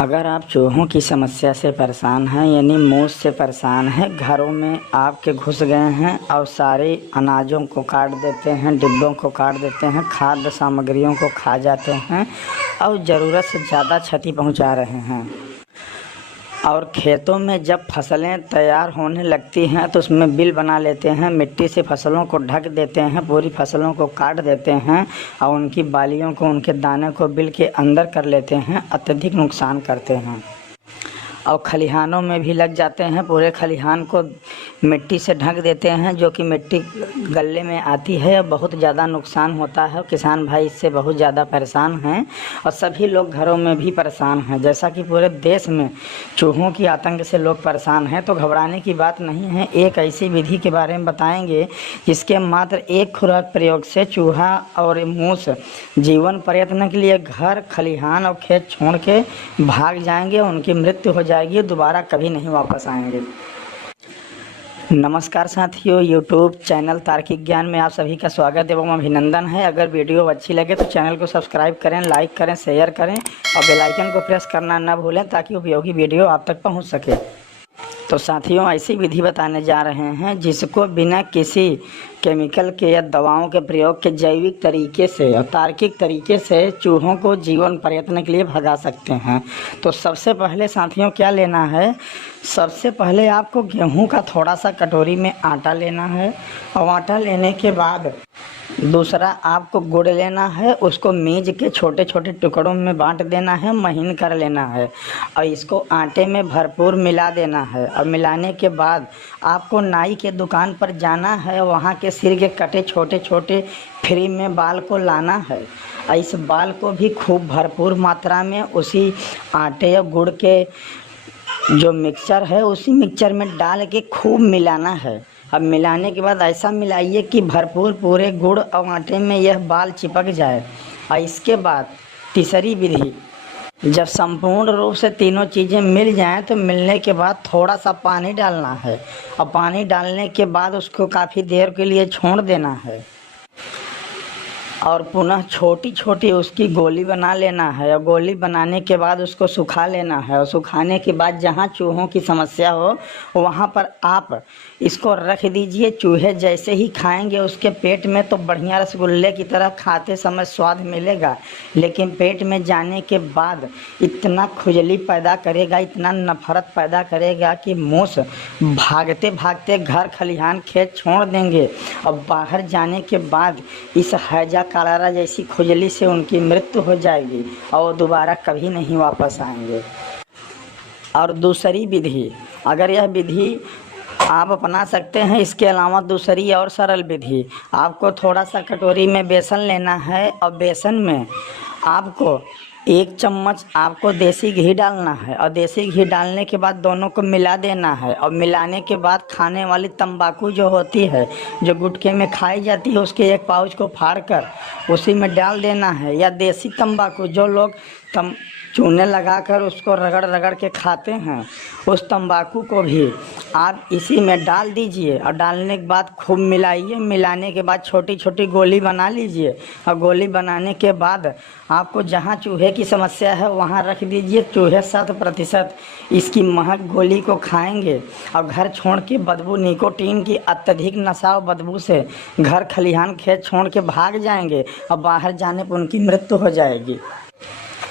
अगर आप चूहों की समस्या से परेशान हैं यानी मूस से परेशान हैं, घरों में आपके घुस गए हैं और सारे अनाजों को काट देते हैं, डिब्बों को काट देते हैं, खाद्य सामग्रियों को खा जाते हैं और ज़रूरत से ज़्यादा क्षति पहुंचा रहे हैं। और खेतों में जब फसलें तैयार होने लगती हैं तो उसमें बिल बना लेते हैं, मिट्टी से फसलों को ढक देते हैं, पूरी फसलों को काट देते हैं और उनकी बालियों को, उनके दाने को बिल के अंदर कर लेते हैं, अत्यधिक नुकसान करते हैं। और खलिहानों में भी लग जाते हैं, पूरे खलिहान को मिट्टी से ढक देते हैं, जो कि मिट्टी गले में आती है और बहुत ज़्यादा नुकसान होता है। किसान भाई इससे बहुत ज़्यादा परेशान हैं और सभी लोग घरों में भी परेशान हैं। जैसा कि पूरे देश में चूहों की आतंक से लोग परेशान हैं, तो घबराने की बात नहीं है। एक ऐसी विधि के बारे में बताएंगे जिसके मात्र एक खुराक प्रयोग से चूहा और मूस जीवन पर्यटन के लिए घर, खलिहान और खेत छोड़ के भाग जाएंगे, उनकी मृत्यु हो जाएगी, दोबारा कभी नहीं वापस आएंगे। नमस्कार साथियों, YouTube चैनल तार्किक ज्ञान में आप सभी का स्वागत एवं अभिनंदन है। अगर वीडियो अच्छी लगे तो चैनल को सब्सक्राइब करें, लाइक करें, शेयर करें और बेल आइकन को प्रेस करना न भूलें ताकि उपयोगी वीडियो आप तक पहुंच सके। तो साथियों, ऐसी विधि बताने जा रहे हैं जिसको बिना किसी केमिकल के या दवाओं के प्रयोग के जैविक तरीके से और तार्किक तरीके से चूहों को जीवन पर्यटन के लिए भगा सकते हैं। तो सबसे पहले साथियों क्या लेना है, सबसे पहले आपको गेहूं का थोड़ा सा कटोरी में आटा लेना है और आटा लेने के बाद दूसरा आपको गुड़ लेना है, उसको मीज के छोटे छोटे टुकड़ों में बांट देना है, महीन कर लेना है और इसको आटे में भरपूर मिला देना है। और मिलाने के बाद आपको नाई के दुकान पर जाना है, वहाँ के सिर के कटे छोटे छोटे फ्री में बाल को लाना है और इस बाल को भी खूब भरपूर मात्रा में उसी आटे और गुड़ के जो मिक्सचर है उसी मिक्सचर में डाल के खूब मिलाना है। अब मिलाने के बाद ऐसा मिलाइए कि भरपूर पूरे गुड़ और आटे में यह बाल चिपक जाए। और इसके बाद तीसरी विधि, जब संपूर्ण रूप से तीनों चीज़ें मिल जाएं तो मिलने के बाद थोड़ा सा पानी डालना है और पानी डालने के बाद उसको काफ़ी देर के लिए छोड़ देना है और पुनः छोटी छोटी उसकी गोली बना लेना है और गोली बनाने के बाद उसको सुखा लेना है। और सुखाने के बाद जहाँ चूहों की समस्या हो वहाँ पर आप इसको रख दीजिए। चूहे जैसे ही खाएंगे उसके पेट में तो बढ़िया रसगुल्ले की तरह खाते समय स्वाद मिलेगा, लेकिन पेट में जाने के बाद इतना खुजली पैदा करेगा, इतना नफरत पैदा करेगा कि मूस भागते भागते घर, खलिहान, खेत छोड़ देंगे और बाहर जाने के बाद इस हैजा कलरा जैसी खुजली से उनकी मृत्यु हो जाएगी और दोबारा कभी नहीं वापस आएंगे। और दूसरी विधि, अगर यह विधि आप अपना सकते हैं, इसके अलावा दूसरी और सरल विधि, आपको थोड़ा सा कटोरी में बेसन लेना है और बेसन में आपको 1 चम्मच आपको देसी घी डालना है और देसी घी डालने के बाद दोनों को मिला देना है। और मिलाने के बाद खाने वाली तंबाकू जो होती है, जो गुटखे में खाई जाती है, उसके एक पाउच को फाड़ कर उसी में डाल देना है। या देसी तंबाकू जो लोग चूने लगाकर उसको रगड़ रगड़ के खाते हैं, उस तंबाकू को भी आप इसी में डाल दीजिए और डालने के बाद खूब मिलाइए। मिलाने के बाद छोटी छोटी गोली बना लीजिए और गोली बनाने के बाद आपको जहाँ चूहे की समस्या है वहाँ रख दीजिए। चूहे 100% इसकी महक गोली को खाएंगे और घर छोड़ के बदबू, निकोटीन की अत्यधिक नशा और बदबू से घर, खलिहान, खेत छोड़ के भाग जाएंगे और बाहर जाने पर उनकी मृत्यु हो जाएगी।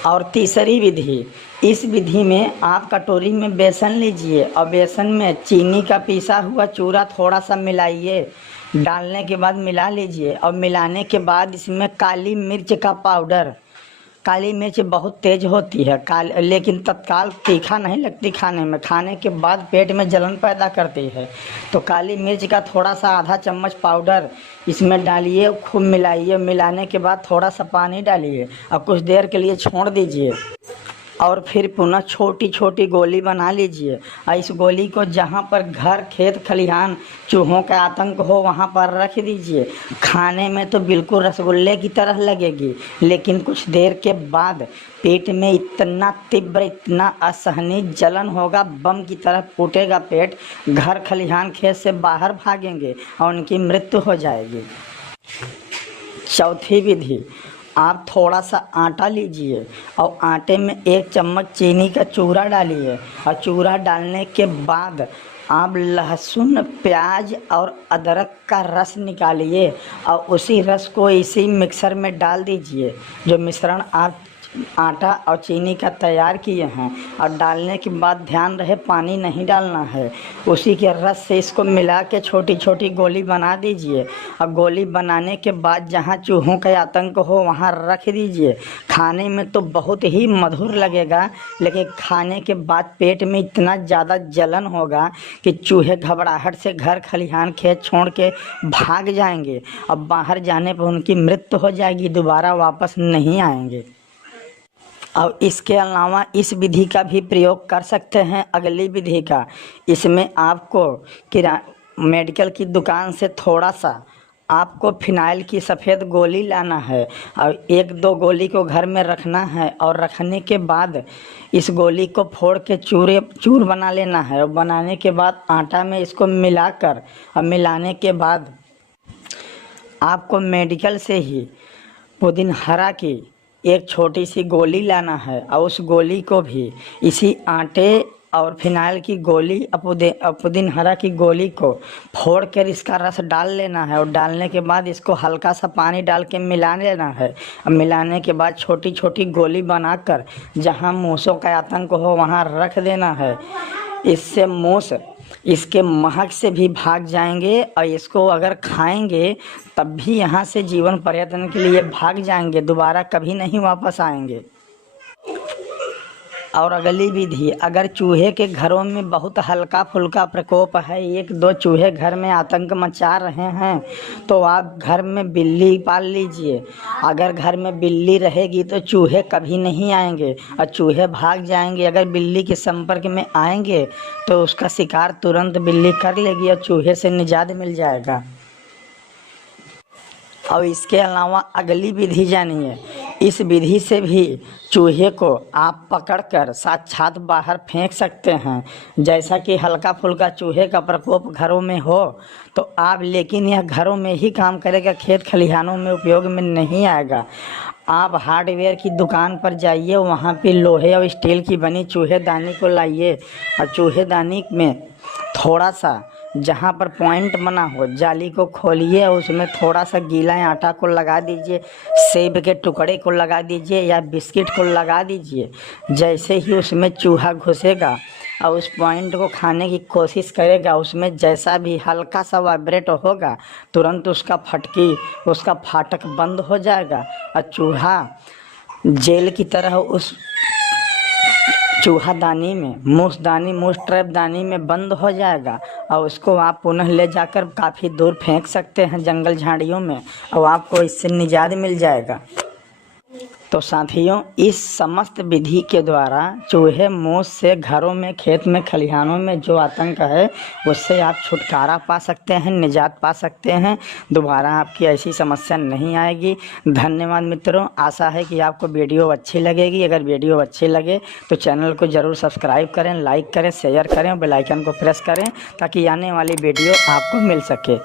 और तीसरी विधि, इस विधि में आप कटोरी में बेसन लीजिए और बेसन में चीनी का पिसा हुआ चूरा थोड़ा सा मिलाइए। डालने के बाद मिला लीजिए और मिलाने के बाद इसमें काली मिर्च का पाउडर, काली मिर्च बहुत तेज होती है लेकिन तत्काल तीखा नहीं लगती खाने में, खाने के बाद पेट में जलन पैदा करती है। तो काली मिर्च का थोड़ा सा आधा चम्मच पाउडर इसमें डालिए, खूब मिलाइए। मिलाने के बाद थोड़ा सा पानी डालिए और कुछ देर के लिए छोड़ दीजिए और फिर पुनः छोटी छोटी गोली बना लीजिए। और इस गोली को जहाँ पर घर, खेत, खलिहान चूहों का आतंक हो वहाँ पर रख दीजिए। खाने में तो बिल्कुल रसगुल्ले की तरह लगेगी, लेकिन कुछ देर के बाद पेट में इतना तीव्र, इतना असहनीय जलन होगा, बम की तरह फूटेगा पेट, घर, खलिहान, खेत से बाहर भागेंगे और उनकी मृत्यु हो जाएगी। चौथी विधि, आप थोड़ा सा आटा लीजिए और आटे में 1 चम्मच चीनी का चूरा डालिए और चूरा डालने के बाद आप लहसुन, प्याज और अदरक का रस निकालिए और उसी रस को इसी मिक्सर में डाल दीजिए। जो मिश्रण आप आटा और चीनी का तैयार किए हैं, और डालने के बाद ध्यान रहे पानी नहीं डालना है। उसी के रस से इसको मिला के छोटी छोटी गोली बना दीजिए और गोली बनाने के बाद जहाँ चूहों का आतंक हो वहाँ रख दीजिए। खाने में तो बहुत ही मधुर लगेगा, लेकिन खाने के बाद पेट में इतना ज़्यादा जलन होगा कि चूहे घबराहट से घर खलिहान खेत छोड़ के भाग जाएंगे और बाहर जाने पर उनकी मृत्यु हो जाएगी, दोबारा वापस नहीं आएंगे। और इसके अलावा इस विधि का भी प्रयोग कर सकते हैं। अगली विधि का, इसमें आपको मेडिकल की दुकान से थोड़ा सा आपको फिनाइल की सफ़ेद गोली लाना है और 1-2 गोली को घर में रखना है। और रखने के बाद इस गोली को फोड़ के चूर बना लेना है। और बनाने के बाद आटा में इसको मिलाकर और मिलाने के बाद आपको मेडिकल से ही पुदीनहरा की एक छोटी सी गोली लाना है और उस गोली को भी इसी आटे और फिनाइल की गोली पुदीनहरा की गोली को फोड़ कर इसका रस डाल लेना है। और डालने के बाद इसको हल्का सा पानी डाल के मिला लेना है। और मिलाने के बाद छोटी छोटी गोली बनाकर जहाँ मूसों का आतंक हो वहाँ रख देना है। इससे मूस इसके महक से भी भाग जाएंगे और इसको अगर खाएंगे तब भी यहाँ से जीवन पर्यटन के लिए भाग जाएंगे, दोबारा कभी नहीं वापस आएंगे। और अगली विधि, अगर चूहे के घरों में बहुत हल्का फुल्का प्रकोप है, 1-2 चूहे घर में आतंक मचा रहे हैं, तो आप घर में बिल्ली पाल लीजिए। अगर घर में बिल्ली रहेगी तो चूहे कभी नहीं आएंगे और चूहे भाग जाएंगे। अगर बिल्ली के संपर्क में आएंगे तो उसका शिकार तुरंत बिल्ली कर लेगी और चूहे से निजात मिल जाएगा। और इसके अलावा अगली विधि जानिए। इस विधि से भी चूहे को आप पकड़कर साक्षात बाहर फेंक सकते हैं। जैसा कि हल्का फुल्का चूहे का प्रकोप घरों में हो तो आप, लेकिन यह घरों में ही काम करेगा, खेत खलिहानों में उपयोग में नहीं आएगा। आप हार्डवेयर की दुकान पर जाइए, वहाँ पे लोहे और स्टील की बनी चूहेदानी को लाइए और चूहेदानी में थोड़ा सा जहाँ पर पॉइंट बना हो जाली को खोलिए और उसमें थोड़ा सा गीला आटा को लगा दीजिए, सेब के टुकड़े को लगा दीजिए या बिस्किट को लगा दीजिए। जैसे ही उसमें चूहा घुसेगा और उस पॉइंट को खाने की कोशिश करेगा, उसमें जैसा भी हल्का सा वाइब्रेट होगा तुरंत उसका फाटक बंद हो जाएगा और चूहा जेल की तरह उस चूहादानी में मूस ट्रैप दानी में बंद हो जाएगा। और उसको आप पुनः ले जाकर काफ़ी दूर फेंक सकते हैं जंगल झाड़ियों में और आपको इससे निजात मिल जाएगा। तो साथियों, इस समस्त विधि के द्वारा चूहे मूस से घरों में, खेत में, खलिहानों में जो आतंक है उससे आप छुटकारा पा सकते हैं, निजात पा सकते हैं। दोबारा आपकी ऐसी समस्या नहीं आएगी। धन्यवाद मित्रों, आशा है कि आपको वीडियो अच्छी लगेगी। अगर वीडियो अच्छी लगे तो चैनल को ज़रूर सब्सक्राइब करें, लाइक करें, शेयर करें और बेल आइकन को प्रेस करें ताकि आने वाली वीडियो आपको मिल सके।